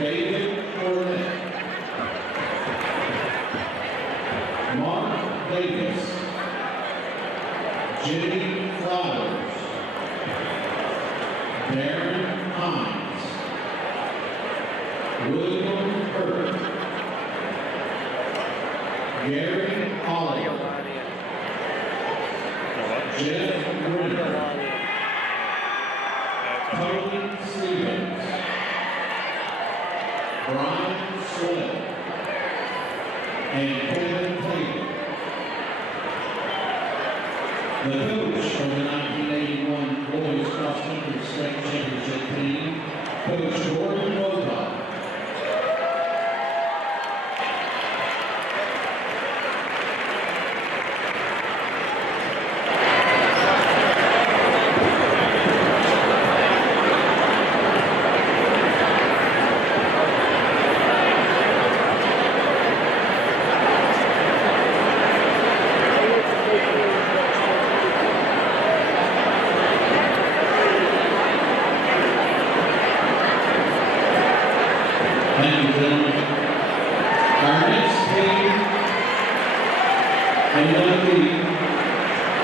David Cornett, Mark Davis, Jenny Flowers, Darren Hines, William Hurt, Gary Oliver, Jeff Brenner, Tony Stevens, Brian Swift, and Kevin Taylor. The coach of the 1981 Boys Cross Country State Championship team, Coach Gordon Woodcock.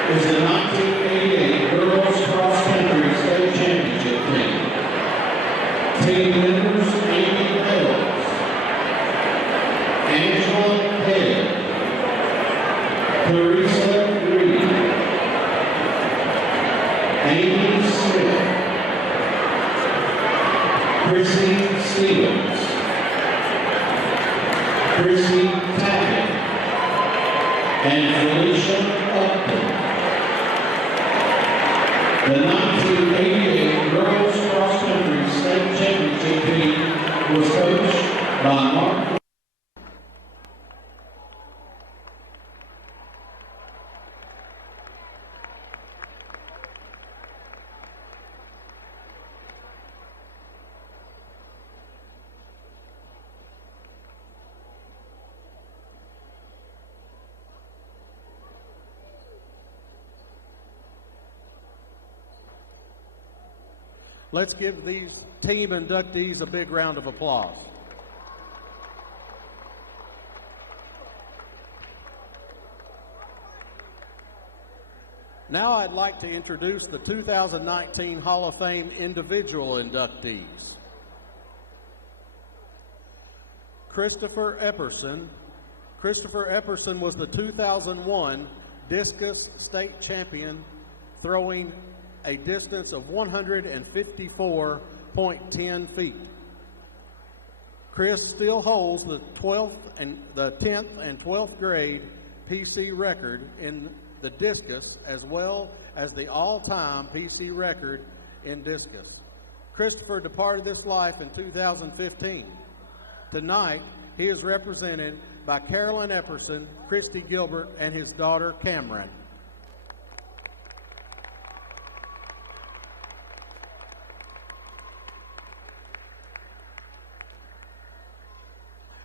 Is the 1988 Girls Cross Country State Championship team. Team members: Amy Ellis, Angela Head, Teresa Reed, Amy Smith, Chrissy Stevens, Chrissy Tackett, and Felicia Upton. The 1988 Girls Cross Country State Championship team was coached by Mark. Let's give these team inductees a big round of applause. Now I'd like to introduce the 2019 Hall of Fame individual inductees. Christopher Epperson. Christopher Epperson was the 2001 discus state champion, throwing a distance of 154.10 feet. Chris still holds the 10th and 12th grade PC record in the discus, as well as the all-time PC record in discus. Christopher departed this life in 2015. Tonight, he is represented by Carolyn Epperson, Christy Gilbert, and his daughter Cameron.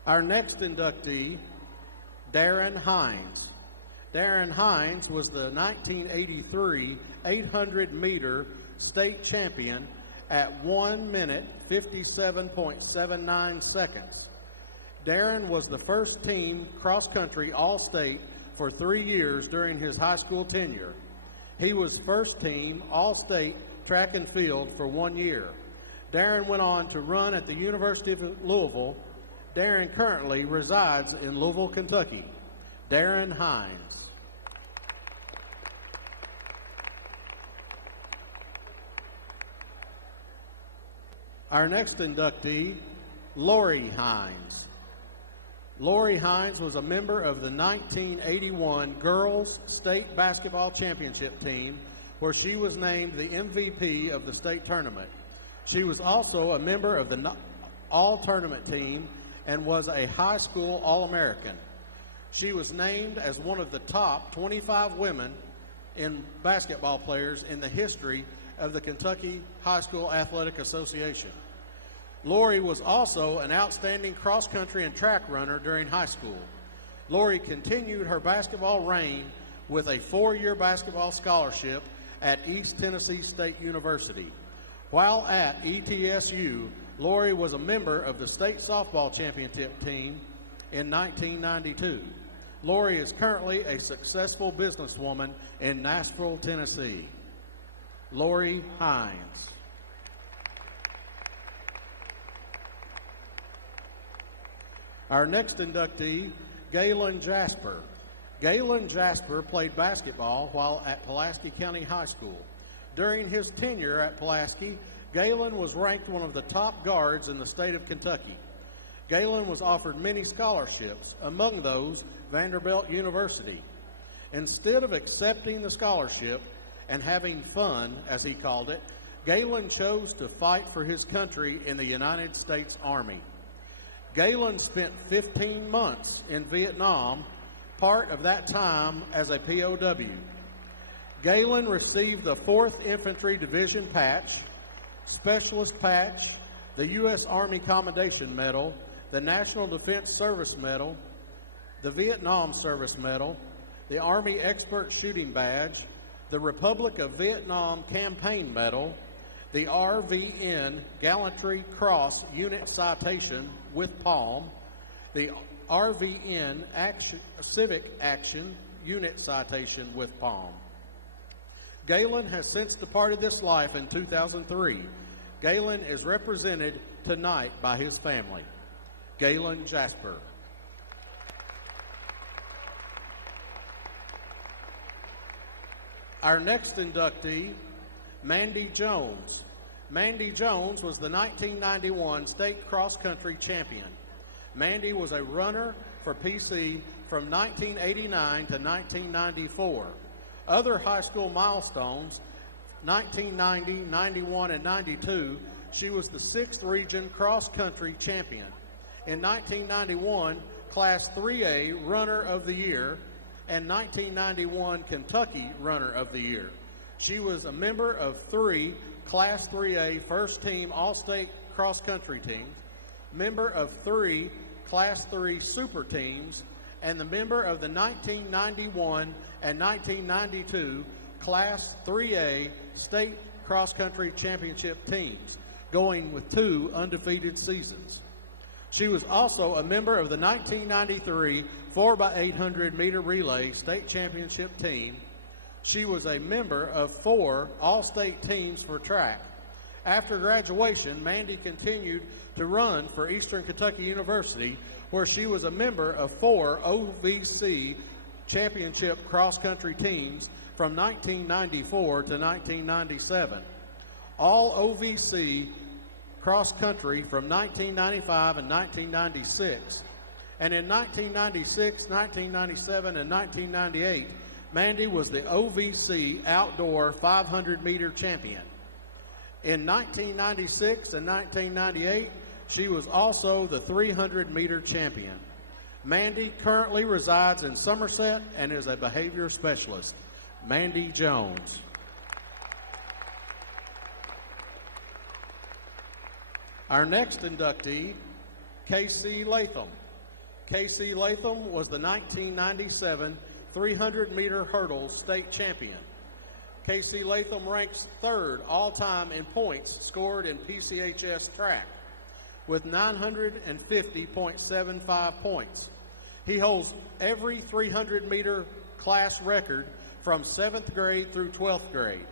Our next inductee, Darren Hines. Darren Hines was the 1983 800-meter state champion at 1 minute 57.79 seconds. Darren was the first team cross-country All-State for 3 years during his high school tenure. He was first team All-State track and field for 1 year. Darren went on to run at the University of Louisville. Darren currently resides in Louisville, Kentucky. Darren Hines. Our next inductee, Lori Hines. Lori Hines was a member of the 1981 Girls State Basketball Championship team, where she was named the MVP of the state tournament. She was also a member of the all-tournament team and was a high school All-American. She was named as one of the top 25 women in basketball players in the history of the Kentucky High School Athletic Association. Lori was also an outstanding cross-country and track runner during high school. Lori continued her basketball reign with a 4-year basketball scholarship at East Tennessee State University. While at ETSU, Lori was a member of the state softball championship team in 1992. Lori is currently a successful businesswoman in Nashville, Tennessee. Lori Hines. Our next inductee, Galen Jasper. Galen Jasper played basketball while at Pulaski County High School. During his tenure at Pulaski, Galen was ranked one of the top guards in the state of Kentucky. Galen was offered many scholarships, among those Vanderbilt University. Instead of accepting the scholarship and having fun, as he called it, Galen chose to fight for his country in the United States Army. Galen spent 15 months in Vietnam, part of that time as a POW. Galen received the 4th Infantry Division Patch, Specialist Patch, the U.S. Army Commendation Medal, the National Defense Service Medal, the Vietnam Service Medal, the Army Expert Shooting Badge, the Republic of Vietnam Campaign Medal, the RVN Gallantry Cross Unit Citation with Palm, the RVN Civic Action Unit Citation with Palm. Galen has since departed this life in 2003. Galen is represented tonight by his family. Galen Jasper. Our next inductee, Mandy Jones. Mandy Jones was the 1991 state cross-country champion. Mandy was a runner for PC from 1989 to 1994. Other high school milestones, 1990, 91, and 92, she was the 6th region cross-country champion. In 1991, Class 3A Runner of the Year, and 1991 Kentucky Runner of the Year. She was a member of 3 Class 3A First Team All-State Cross-Country teams, member of 3 Class 3 Super Teams, and the member of the 1991 and 1992 Class 3A State Cross-Country Championship teams, going with 2 undefeated seasons. She was also a member of the 1993 4x800 meter relay state championship team. She was a member of 4 all-state teams for track. After graduation, Mandy continued to run for Eastern Kentucky University, where she was a member of 4 OVC championship cross-country teams from 1994 to 1997. All OVC cross-country from 1995 and 1996. And in 1996, 1997, and 1998, Mandy was the OVC Outdoor 500-meter champion. In 1996 and 1998, she was also the 300-meter champion. Mandy currently resides in Somerset and is a behavior specialist. Mandy Jones. Our next inductee, Casey Latham. Casey Latham was the 1997 300-meter hurdles state champion. Casey Latham ranks 3rd all-time in points scored in PCHS track with 950.75 points. He holds every 300-meter class record from 7th grade through 12th grade.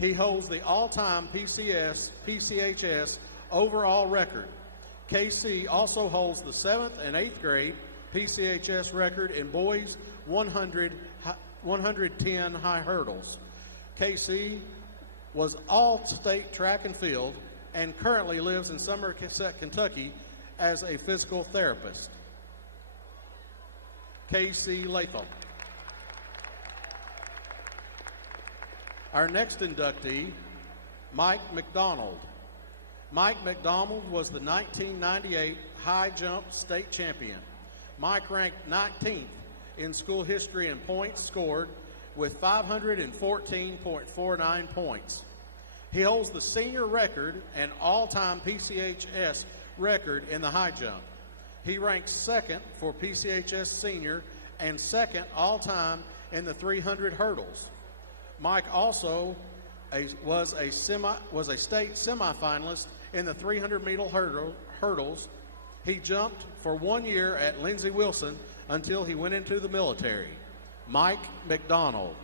He holds the all-time PCHS overall record. KC also holds the 7th and 8th grade PCHS record in boys 110 high hurdles. KC was all-state track and field and currently lives in Somerset, Kentucky as a physical therapist. KC Latham. Our next inductee, Mike McDonald. Mike McDonald was the 1998 high jump state champion. Mike ranked 19th in school history and points scored with 514.49 points. He holds the senior record and all-time PCHS record in the high jump. He ranks 2nd for PCHS senior and 2nd all-time in the 300 hurdles. Mike also was a state semifinalist in the 300-meter hurdles. He jumped for 1 year at Lindsey Wilson until he went into the military. Mike McDonald.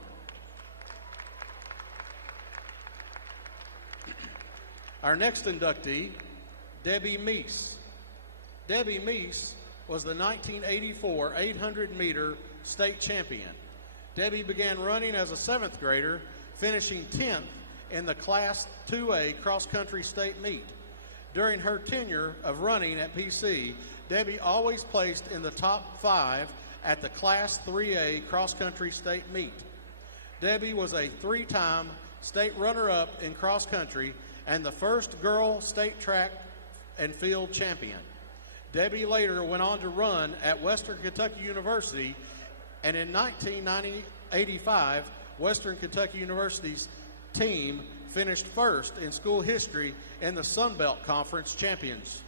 Our next inductee, Debbie Meese. Debbie Meese was the 1984 800-meter state champion. Debbie began running as a 7th grader, finishing 10th in the Class 2A cross-country state meet. During her tenure of running at PC, Debbie always placed in the top 5 at the Class 3A cross-country state meet. Debbie was a 3-time state runner-up in cross-country and the first girl state track and field champion. Debbie later went on to run at Western Kentucky University, and in 1985, Western Kentucky University's team finished first in school history in the Sun Belt Conference Champions.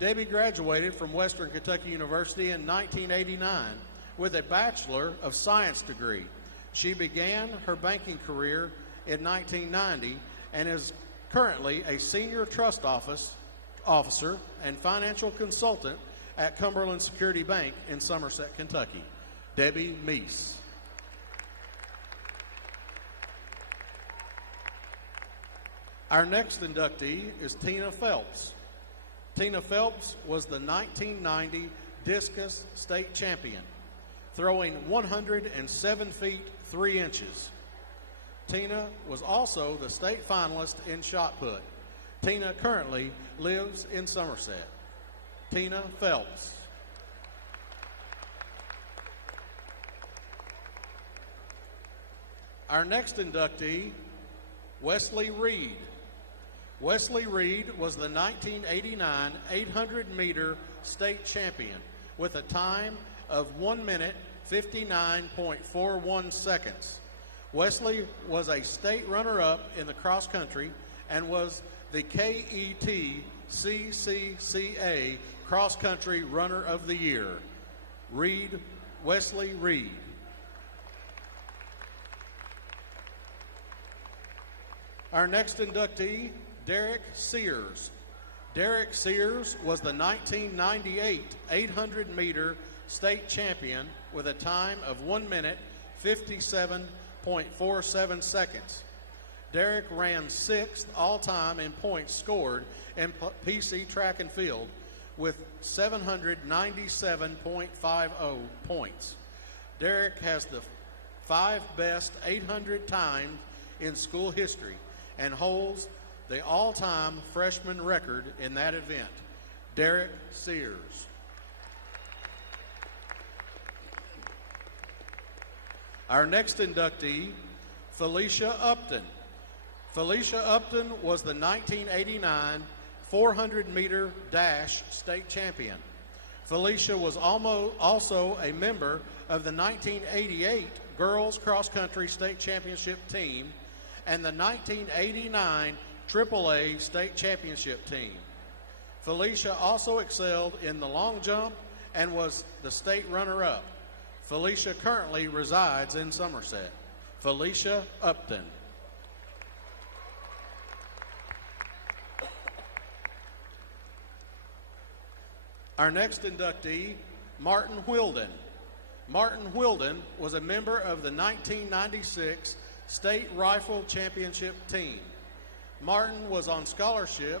Debbie graduated from Western Kentucky University in 1989 with a Bachelor of Science degree. She began her banking career in 1990 and is currently a senior trust officer and financial consultant at Cumberland Security Bank in Somerset, Kentucky. Debbie Meese. Our next inductee is Tina Phelps. Tina Phelps was the 1990 discus state champion, throwing 107 feet 3 inches. Tina was also the state finalist in shot put. Tina currently lives in Somerset. Tina Phelps. Our next inductee, Wesley Reed. Wesley Reed was the 1989 800-meter state champion with a time of 1 minute 59.41 seconds. Wesley was a state runner-up in the cross country and was the KET CCCA Cross Country Runner of the Year. Wesley Reed. Our next inductee, Derek Sears. Derek Sears was the 1998 800-meter state champion with a time of 1 minute 57.47 seconds. Derek ran 6th all-time in points scored in PC track and field with 797.50 points. Derek has the 5 best 800 times in school history and holds the all-time freshman record in that event. Derek Sears. Our next inductee, Felicia Upton. Felicia Upton was the 1989 400-meter dash state champion. Felicia was also a member of the 1988 girls cross-country state championship team and the 1989 AAA state championship team. Felicia also excelled in the long jump and was the state runner-up. Felicia currently resides in Somerset. Felicia Upton. Our next inductee, Martin Whildon. Martin Whildon was a member of the 1996 State Rifle Championship team. Martin was on scholarship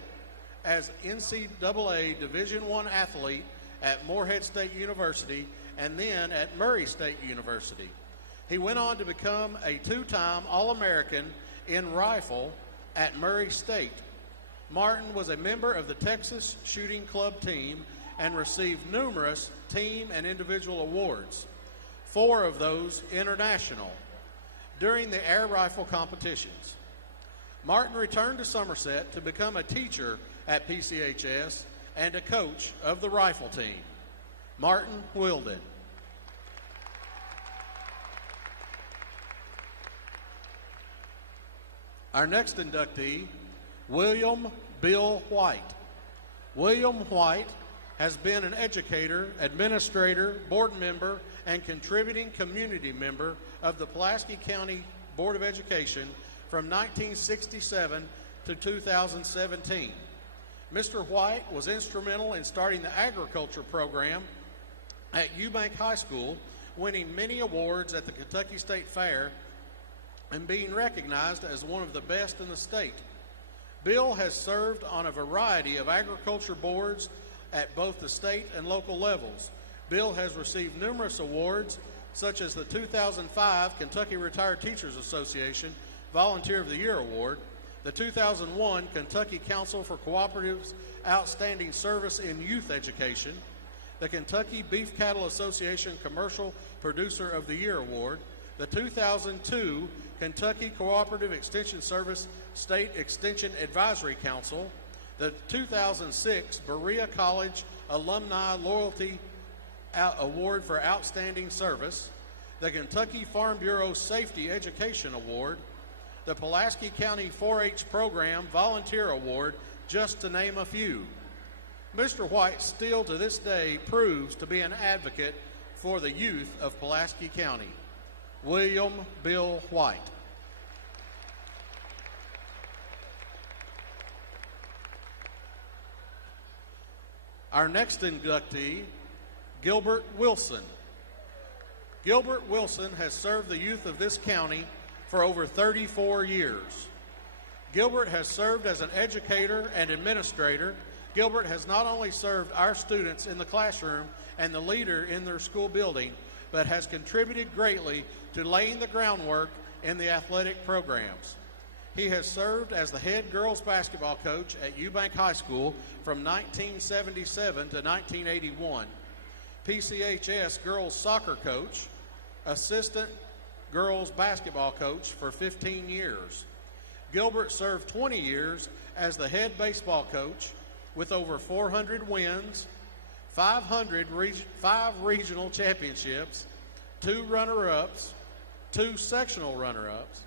as NCAA Division I athlete at Morehead State University and then at Murray State University. He went on to become a 2-time All-American in rifle at Murray State. Martin was a member of the Texas Shooting Club team and received numerous team and individual awards, 4 of those international, during the air rifle competitions. Martin returned to Somerset to become a teacher at PCHS and a coach of the rifle team. Martin Whildon. Our next inductee, William Bill White. William White has been an educator, administrator, board member, and contributing community member of the Pulaski County Board of Education from 1967 to to 2017. Mr. White was instrumental in starting the agriculture program at Eubank High School, winning many awards at the Kentucky State Fair and being recognized as one of the best in the state. Bill has served on a variety of agriculture boards at both the state and local levels. Bill has received numerous awards, such as the 2005 Kentucky Retired Teachers Association Volunteer of the Year Award, the 2001 Kentucky Council for Cooperatives Outstanding Service in Youth Education, the Kentucky Beef Cattle Association Commercial Producer of the Year Award, the 2002 Kentucky Cooperative Extension Service State Extension Advisory Council, the 2006 Berea College Alumni Loyalty Award for Outstanding Service, the Kentucky Farm Bureau Safety Education Award, the Pulaski County 4-H Program Volunteer Award, just to name a few. Mr. White still to this day proves to be an advocate for the youth of Pulaski County. William Bill White. Our next inductee, Gilbert Wilson. Gilbert Wilson has served the youth of this county for over 34 years. Gilbert has served as an educator and administrator. Gilbert has not only served our students in the classroom and the leader in their school building, but has contributed greatly to laying the groundwork in the athletic programs. He has served as the head girls basketball coach at Eubank High School from 1977 to 1981, PCHS girls soccer coach, assistant girls basketball coach for 15 years. Gilbert served 20 years as the head baseball coach with over 400 wins, 5 regional championships, 2 runner-ups, 2 sectional runner-ups.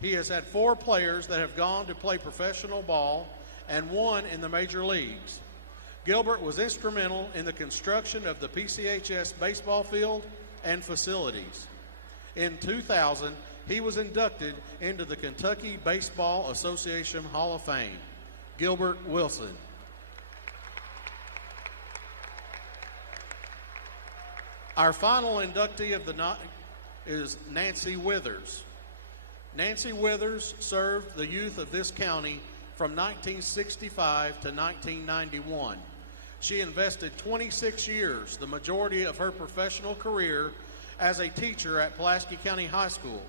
He has had 4 players that have gone to play professional ball and 1 in the major leagues. Gilbert was instrumental in the construction of the PCHS baseball field and facilities. In 2000, he was inducted into the Kentucky Baseball Association Hall of Fame. Gilbert Wilson. Our final inductee of the night is Nancy Withers. Nancy Withers served the youth of this county from 1965 to 1991. She invested 26 years, the majority of her professional career, as a teacher at Pulaski County High School.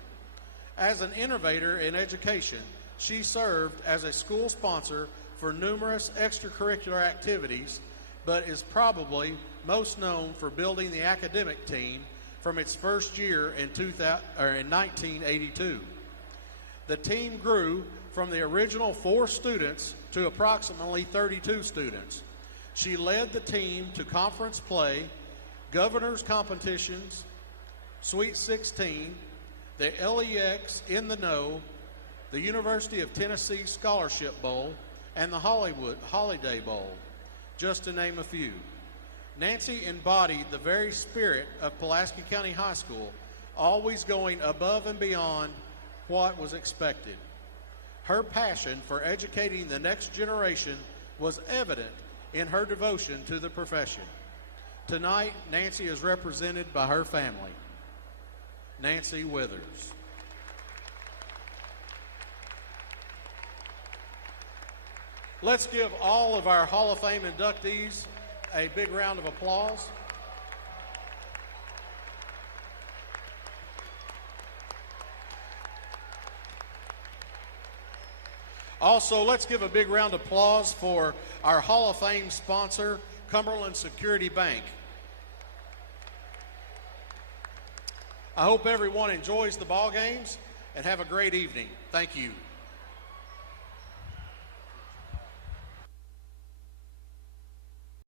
As an innovator in education, she served as a school sponsor for numerous extracurricular activities, but is probably most known for building the academic team from its first year in 1982. The team grew from the original 4 students to approximately 32 students. She led the team to conference play, governor's competitions, Sweet 16, the LEX In the Know, the University of Tennessee Scholarship Bowl, and the Holiday Bowl, just to name a few. Nancy embodied the very spirit of Pulaski County High School, always going above and beyond what was expected. Her passion for educating the next generation was evident in her devotion to the profession. Tonight, Nancy is represented by her family. Nancy Withers. Let's give all of our Hall of Fame inductees a big round of applause. Also, let's give a big round of applause for our Hall of Fame sponsor, Cumberland Security Bank. I hope everyone enjoys the ball games and have a great evening. Thank you.